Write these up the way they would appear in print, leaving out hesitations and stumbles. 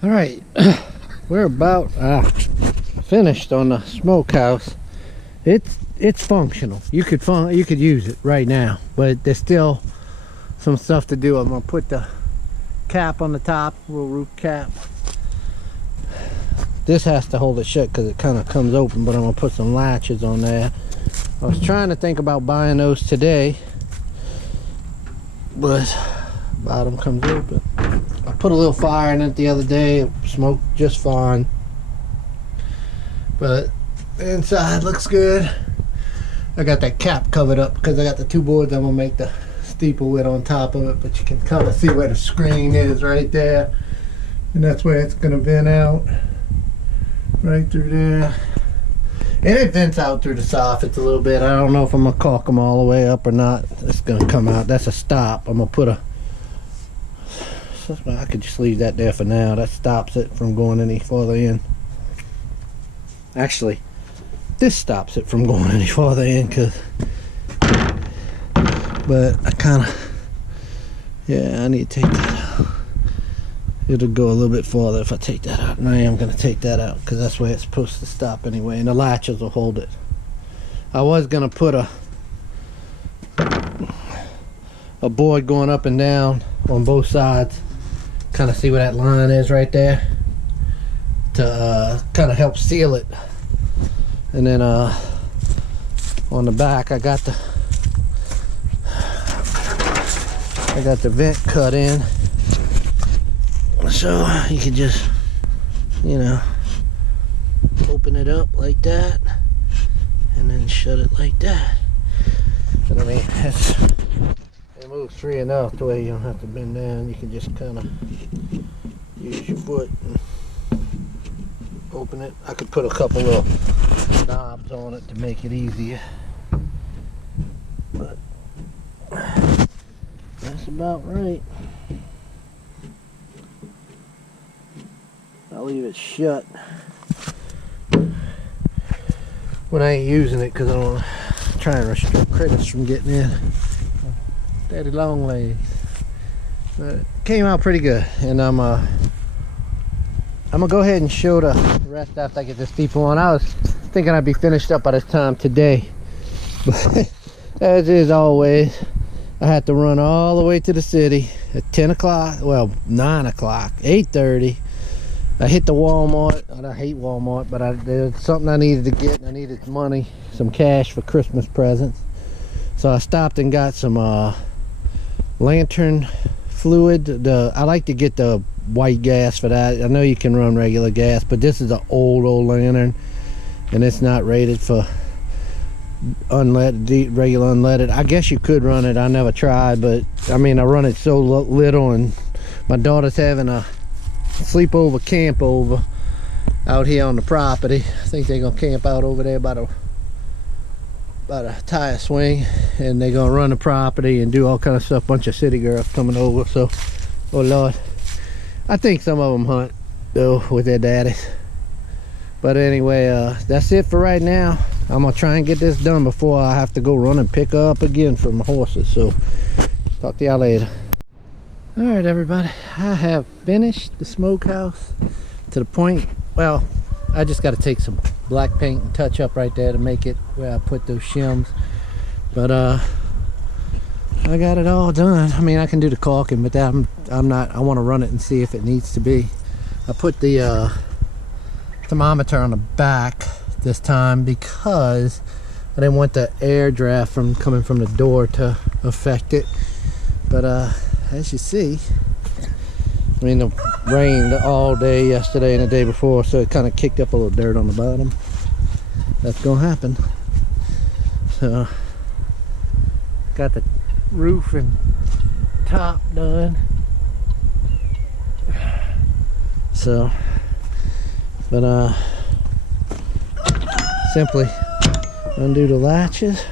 All right, we're about finished on the smokehouse. It's functional. You could use it right now, but there's still some stuff to do. I'm gonna put the cap on the top, little roof cap. This has to hold it shut because it kind of comes open, but I'm gonna put some latches on there. I was trying to think about buying those today, but bottom comes open. I put a little fire in it the other day. It smoked just fine, but the inside looks good. I got that cap covered up because I got the two boards I'm gonna make the steeple with on top of it, but you can kind of see where the screen is right there, and that's where it's gonna vent out right through there. And it vents out through the soffits a little bit. I don't know if I'm gonna caulk them all the way up or not. It's gonna come out. That's a stop. I'm gonna put a, I could just leave that there for now. That stops it from going any further in. Actually, this stops it from going any farther in, but I kind of, yeah, I need to take that out. It'll go a little bit farther if I take that out, and I am going to take that out because that's where it's supposed to stop anyway, and the latches will hold it. I was going to put a board going up and down on both sides, kind of see where that line is right there, to kind of help seal it. And then on the back I got the vent cut in, so you can just, you know, open it up like that and then shut it like that. But I mean, it moves free enough the way you don't have to bend down. You can just kind of use your foot and open it. I could put a couple of knobs on it to make it easier, but that's about right. I'll leave it shut when I ain't using it because I don't want to try and restrict critters from getting in. Daddy long legs. But it came out pretty good, and I'm gonna go ahead and show the rest after I get this steeple on. I was thinking I'd be finished up by this time today, but as is always, I had to run all the way to the city at 10 o'clock, well 9 o'clock, 8:30. I hit the Walmart. I hate Walmart, but there's something I needed to get, and I needed money, some cash for Christmas presents. So I stopped and got some lantern fluid. I like to get the white gas for that. I know you can run regular gas, but this is an old lantern, and it's not rated for unleaded, regular unleaded. I guess you could run it. I never tried, but I mean, I run it so little, and my daughter's having a sleepover camp over out here on the property. I think they're gonna camp out over there by the tire swing, and they're gonna run the property and do all kind of stuff. Bunch of city girls coming over, so oh Lord, I think some of them hunt though with their daddies. But anyway, that's it for right now. I'm gonna try and get this done before I have to go run and pick up again for my horses. So talk to y'all later. All right, everybody, I have finished the smokehouse to the point, well, I just got to take some black paint and touch up right there to make it where I put those shims. But I got it all done. I mean, I can do the caulking, but that I'm not, I want to run it and see if it needs to be. I put the thermometer on the back this time because I didn't want the air draft from coming from the door to affect it. But as you see, I mean, it rained all day yesterday and the day before, so it kind of kicked up a little dirt on the bottom. That's gonna happen. So got the roof and top done. So, but simply undo the latches.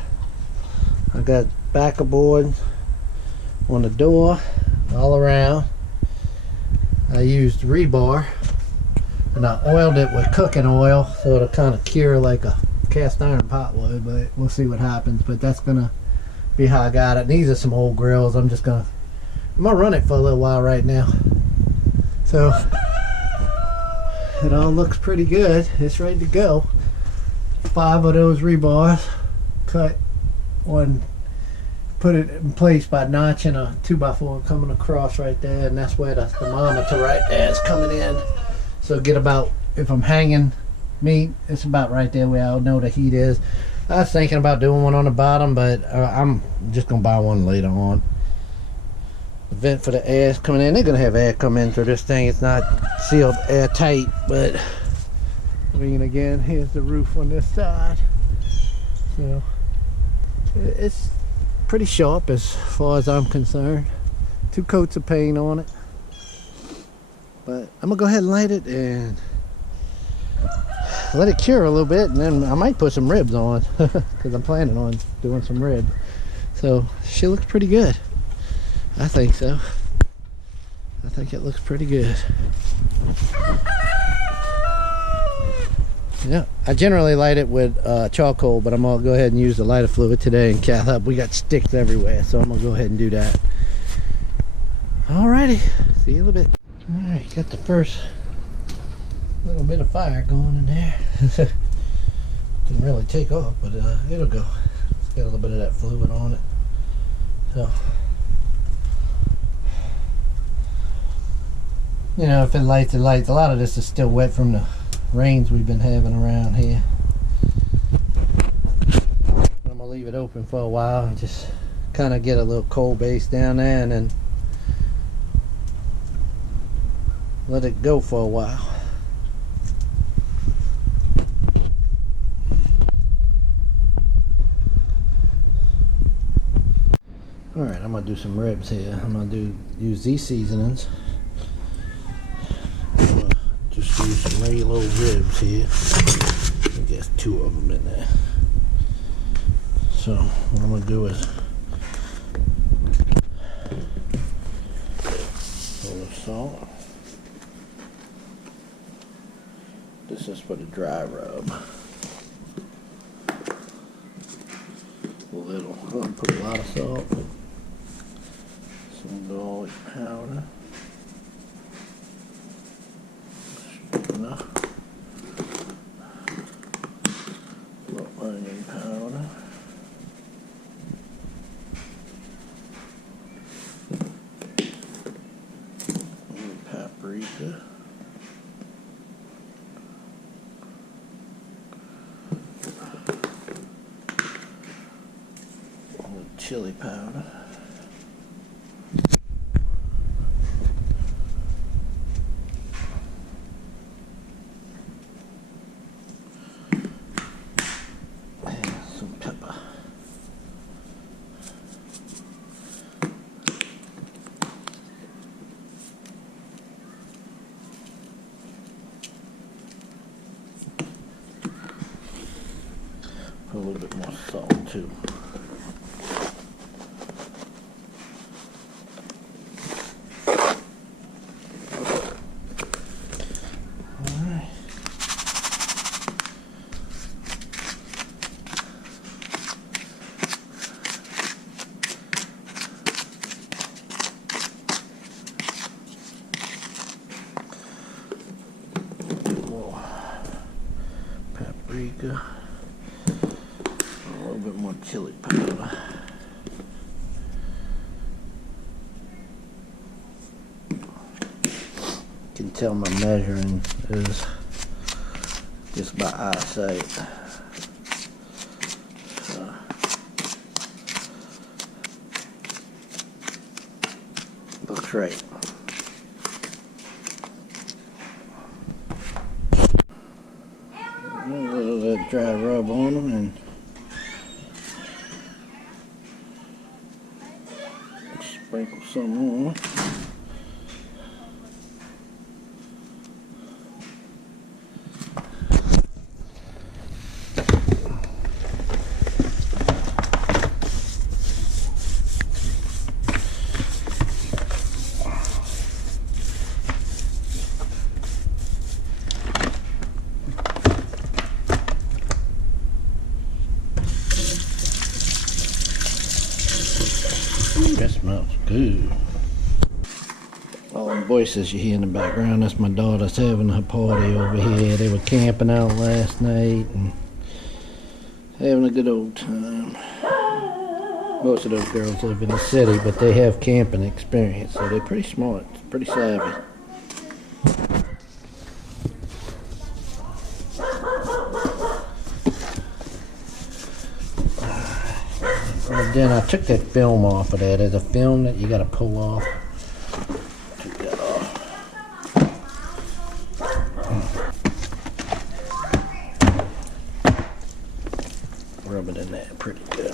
I got backer board on the door all around. I used rebar and I oiled it with cooking oil so it'll kind of cure like a cast iron pot would, but we'll see what happens. But that's gonna be how I got it. And these are some old grills. I'm gonna run it for a little while right now. So it all looks pretty good. It's ready to go. 5 of those rebars cut on, put it in place by notching a 2x4 coming across right there, and that's where the thermometer right there is coming in. So get about, if I'm hanging meat, it's about right there where I'll know the heat is. I was thinking about doing one on the bottom, but I'm just gonna buy one later on. The vent for the air is coming in. They're gonna have air come in through this thing. It's not sealed airtight, but I mean, again, here's the roof on this side. So it's pretty sharp as far as I'm concerned. 2 coats of paint on it. But I'm gonna go ahead and light it and let it cure a little bit, and then I might put some ribs on because I'm planning on doing some ribs. So she looks pretty good. I think so. I think it looks pretty good. Yeah, I generally light it with charcoal, but I'm gonna go ahead and use the lighter fluid today and cat up. We got sticks everywhere, so I'm gonna go ahead and do that. Alrighty, see you in a little bit. Alright, got the first little bit of fire going in there. Didn't really take off, but it'll go. It's got a little bit of that fluid on it. So, you know, if it lights, it lights. A lot of this is still wet from the rains we've been having around here. I'm gonna leave it open for a while and just kind of get a little cold base down there, and then let it go for a while. Alright, I'm gonna do some ribs here. I'm gonna use these seasonings. I'm gonna just use some regular old ribs here. I guess 2 of them in there. So what I'm gonna do is a little salt. This is for the dry rub. A little. I'm gonna put a lot of salt. Some garlic powder. Enough. A little onion powder. A little paprika. A little chili powder. A little bit more salt too. Alright. More paprika. A little bit more chili powder. You can tell my measuring is just by eyesight. So, looks right. A little bit of dry rub on them and sprinkle some on. That smells good. All the voices you hear in the background, that's my daughter's having her party over here. They were camping out last night and having a good old time. Most of those girls live in the city, but they have camping experience, so they're pretty smart, pretty savvy. And then I took that film off of there. There's a film that you got to pull off. Took that off. Rub it in there pretty good.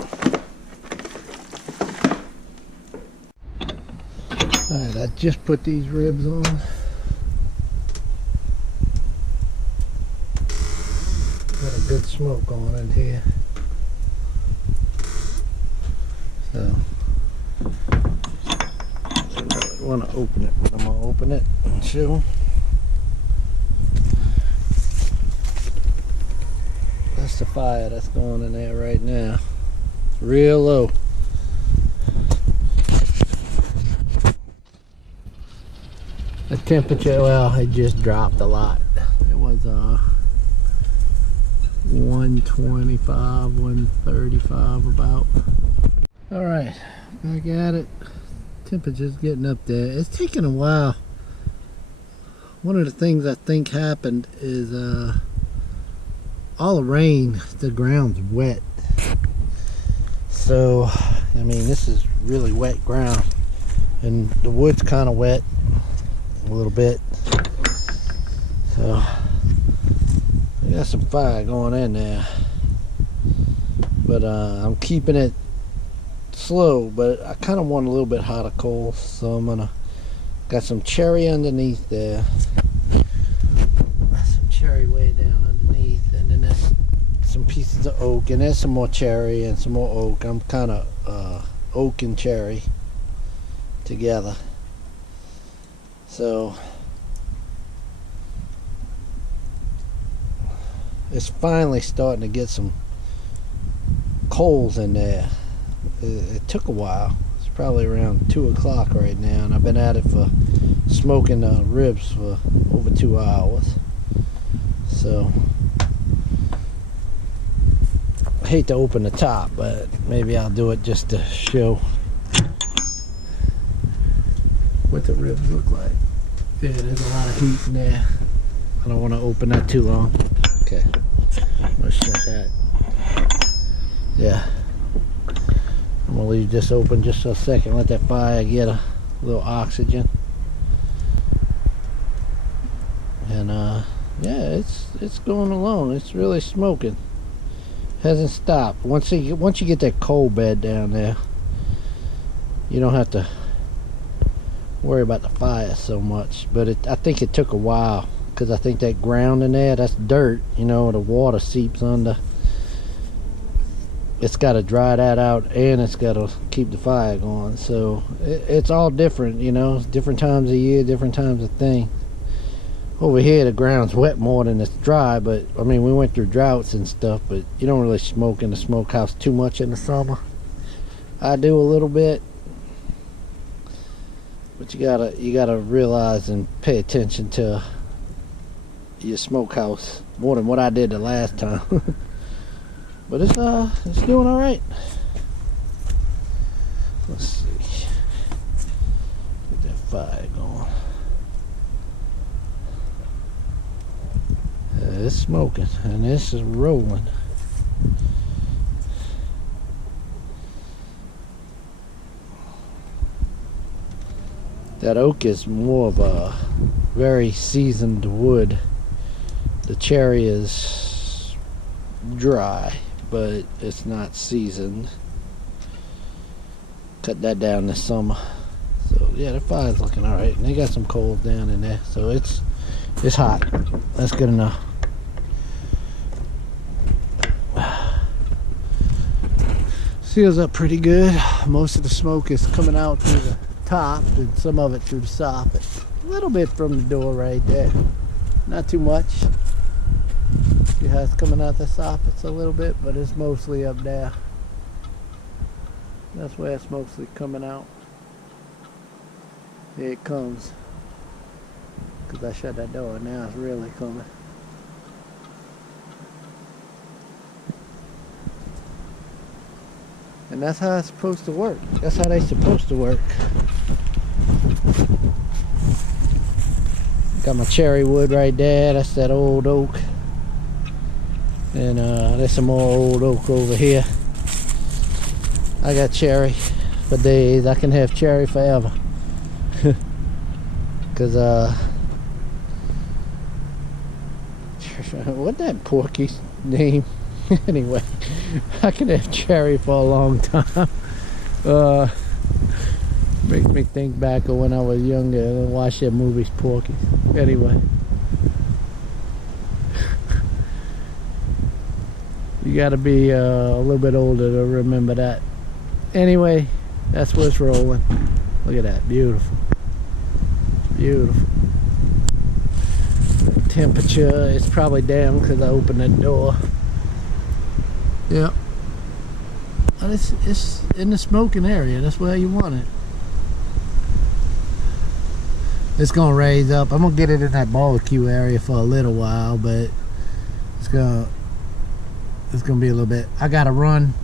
Alright, I just put these ribs on. Got a good smoke on in here. So, I want to open it, but I'm going to open it and show. That's the fire that's going in there right now. It's real low. The temperature, well, it just dropped a lot. It was 125, 135 about. All right, back at it. Temperature's getting up there. It's taking a while. One of the things I think happened is all the rain, the ground's wet. So, I mean, this is really wet ground. And the wood's kind of wet a little bit. So, we got some fire going in there. But I'm keeping it slow, but I kind of want a little bit hotter coals, so I'm gonna got some cherry underneath there, some cherry way down underneath, and then there's some pieces of oak, and there's some more cherry and some more oak. I'm kind of oak and cherry together, so it's finally starting to get some coals in there. It took a while. It's probably around 2 o'clock right now, and I've been at it for smoking ribs for over 2 hours. So I hate to open the top, but maybe I'll do it just to show what the ribs look like. Yeah, there's a lot of heat in there. I don't want to open that too long. Okay, I'm gonna shut that. Yeah. I'm gonna leave this open just a second, let that fire get a little oxygen. And yeah, it's going along. It's really smoking. Hasn't stopped. Once you get that coal bed down there, you don't have to worry about the fire so much. But I think it took a while, because I think that ground in there, that's dirt, you know, the water seeps under. It's got to dry that out, and it's got to keep the fire going. So it's all different, you know, different times of year, different times of thing. Over here the ground's wet more than it's dry, but I mean, we went through droughts and stuff, but you don't really smoke in the smokehouse too much in the summer. I do a little bit, but you gotta realize and pay attention to your smokehouse more than what I did the last time. But it's doing all right. Let's see. Get that fire going. It's smoking, and this is rolling. That oak is more of a very seasoned wood. The cherry is dry, but it's not seasoned. Cut that down this summer. So yeah, the fire's looking all right, and they got some coals down in there, so it's hot. That's good enough. Seals up pretty good. Most of the smoke is coming out through the top, and some of it through the soffit. A little bit from the door right there. Not too much. See how it's coming out the soffits a little bit, but it's mostly up there. That's where it's mostly coming out. Here it comes. because I shut that door. Now it's really coming. And that's how it's supposed to work. That's how they're supposed to work. Got my cherry wood right there. That's that old oak. And there's some more old oak over here. I got cherry for days. I can have cherry forever. Cause what's that porky's name? Anyway, I can have cherry for a long time. Makes me think back of when I was younger and watched that movies, Porky. Anyway, you gotta be a little bit older to remember that. Anyway, that's what's rolling. Look at that, beautiful, beautiful. The temperature is probably down because I opened the door. Yeah, and it's in the smoking area. That's where you want it. It's gonna raise up. I'm gonna get it in that barbecue area for a little while, but it's gonna be a little bit. I gotta run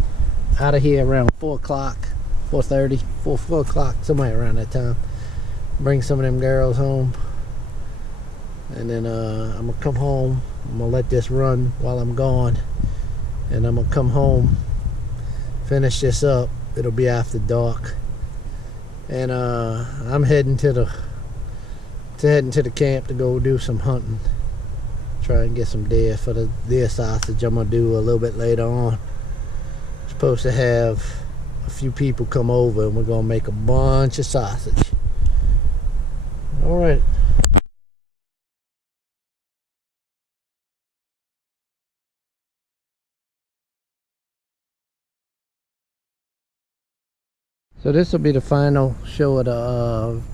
out of here around 4 o'clock, 4:30, 4 o'clock, somewhere around that time. Bring some of them girls home, and then I'm gonna come home. I'm gonna let this run while I'm gone, and I'm gonna come home, finish this up. It'll be after dark, and I'm heading to the camp to go do some hunting. Try and get some deer for the deer sausage I'm gonna do a little bit later on. Supposed to have a few people come over and we're gonna make a bunch of sausage. All right. So this will be the final show of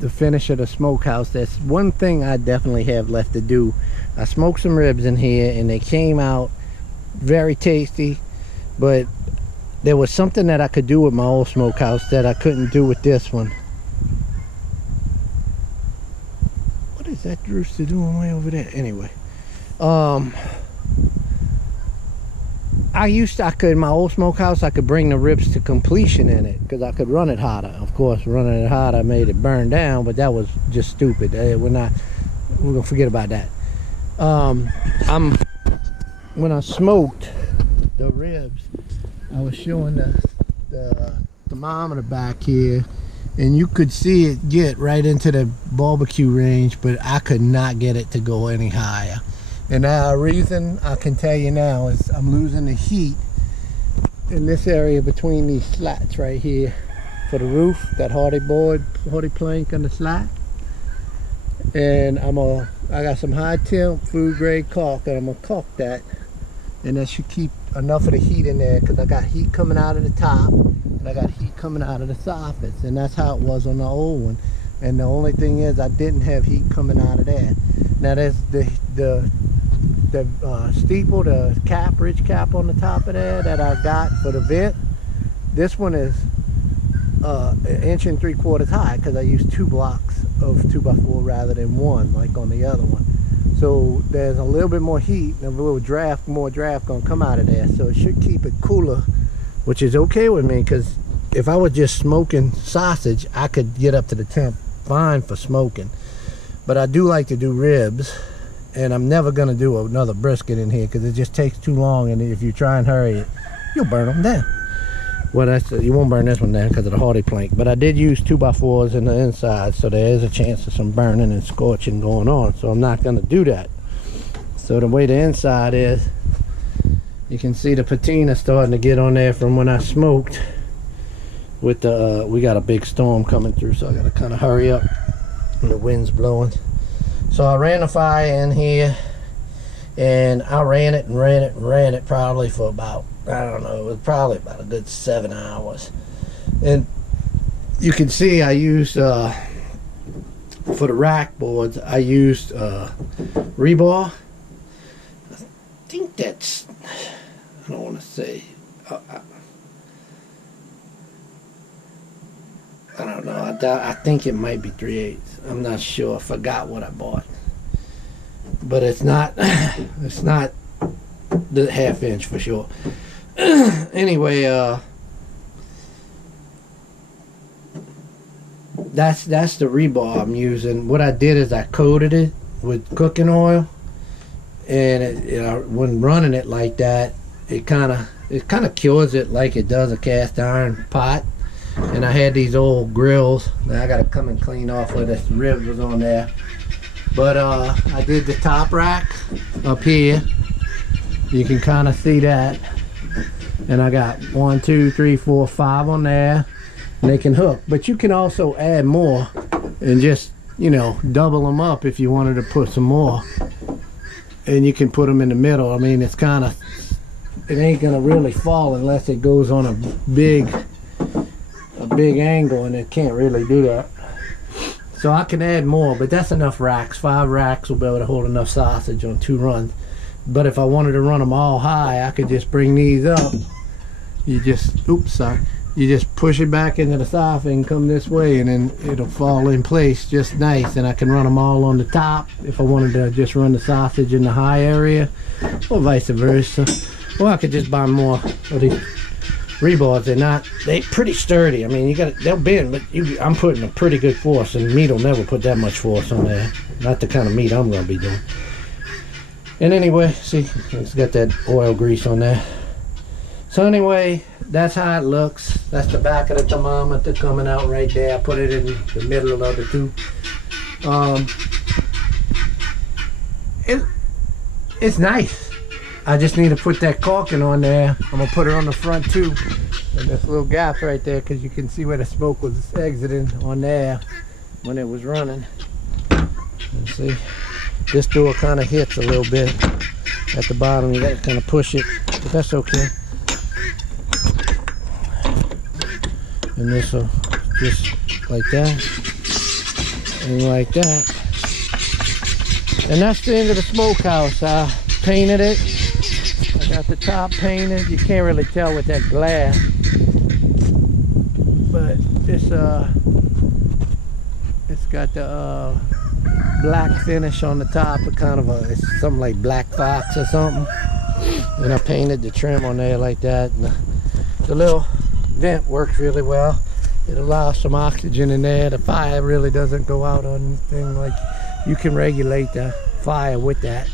the finish of the smokehouse. That's one thing I definitely have left to do. I smoked some ribs in here and they came out very tasty, but there was something that I could do with my old smokehouse that I couldn't do with this one. What is that rooster doing way over there? Anyway, I could, in my old smokehouse, I could bring the ribs to completion in it because I could run it hotter. Of course, running it hotter made it burn down, but that was just stupid. We're gonna forget about that. When I smoked the ribs, I was showing the thermometer back here, and you could see it get right into the barbecue range, but I could not get it to go any higher. And the reason I can tell you now is I'm losing the heat in this area between these slats right here for the roof, that hardy plank on the slat. And I got some high temp food grade caulk, and I'm gonna caulk that, and that should keep enough of the heat in there because I got heat coming out of the top and I got heat coming out of the soffits, and that's how it was on the old one. And the only thing is I didn't have heat coming out of there. Now there's the steeple, the ridge cap on the top of there that I got for the vent. This one is 1 3/4 inches high because I used 2 blocks of 2x4 rather than 1 like on the other one. So there's a little bit more heat and a little more draft gonna come out of there, so it should keep it cooler, which is okay with me because if I was just smoking sausage, I could get up to the temp fine for smoking. But I do like to do ribs, and I'm never gonna do another brisket in here because it just takes too long, and if you try and hurry it, you'll burn them down. Well, you won't burn this one down because of the hardy plank, but I did use 2x4s in the inside, so there is a chance of some burning and scorching going on, so I'm not gonna do that. So the way the inside is, you can see the patina starting to get on there from when I smoked with the we got a big storm coming through, so I gotta kind of hurry up and the wind's blowing. So I ran the fire in here, and I ran it probably for about, I don't know, it was probably about a good 7 hours. And you can see I used for the rack boards, I used rebar. I think that's, I don't want to say, I don't know. I think it might be 3/8. I'm not sure. I forgot what I bought. But it's not it's not the 1/2 inch for sure. Anyway, that's the rebar I'm using. What I did is I coated it with cooking oil, and when running it like that, it kind of cures it like it does a cast iron pot. And I had these old grills that I gotta come and clean off where this rib was on there. But I did the top rack up here. You can kind of see that. And I got 1, 2, 3, 4, 5 on there. And they can hook. But you can also add more and just, double them up if you wanted to put some more. And you can put them in the middle. I mean, it ain't gonna really fall unless it goes on a big angle, and it can't really do that. So I can add more, but that's enough racks. 5 racks will be able to hold enough sausage on 2 runs. But if I wanted to run them all high, I could just bring these up. You just push it back into the soffit and come this way, and then it'll fall in place just nice. And I can run them all on the top if I wanted to just run the sausage in the high area, or vice versa. Or I could just buy more of these rebars. They pretty sturdy. I mean, they'll bend, but I'm putting a pretty good force, and meat will never put that much force on there. Not the kind of meat I'm gonna be doing. And anyway, see, it's got that oil grease on there. So anyway, that's how it looks. That's the back of the thermometer coming out right there. I put it in the middle of the two. It's nice. I just need to put that caulking on there. I'm gonna put it on the front too, and this little gap right there, because you can see where the smoke was exiting on there when it was running. Let's see, this door kind of hits a little bit at the bottom. You got to kind of push it, but that's okay. And this will just like that and like that, and that's the end of the smokehouse. I painted it. Got the top painted. You can't really tell with that glass, but it's got the black finish on the top, it's something like black fox or something. And I painted the trim on there like that. And the little vent works really well. It allows some oxygen in there. The fire really doesn't go out on anything. Like, you can regulate the fire with that.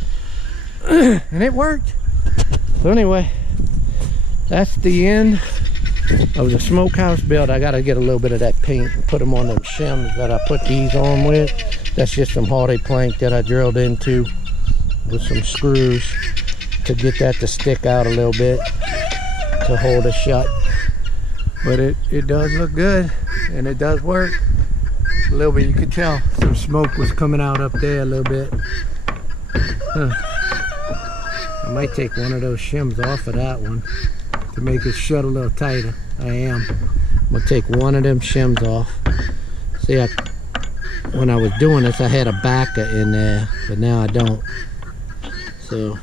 And it worked. So anyway, that's the end of the Smokehouse Build. I gotta get a little bit of that paint and put them on them shims that I put these on with. That's just some hardy plank that I drilled into with some screws to get that to stick out a little bit to hold it shut. But it does look good, and it does work. A little bit, you could tell some smoke was coming out up there a little bit. I might take one of those shims off of that one to make it shut a little tighter. I'm gonna take one of them shims off. See, when I was doing this, I had a backer in there, but now I don't. So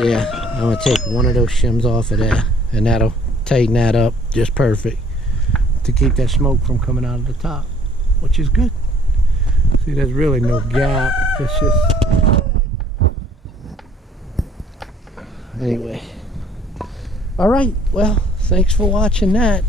yeah, I'm gonna take one of those shims off of there, and that'll tighten that up just perfect to keep that smoke from coming out of the top, which is good. See, there's really no gap. It's just, anyway. All right, well, thanks for watching that.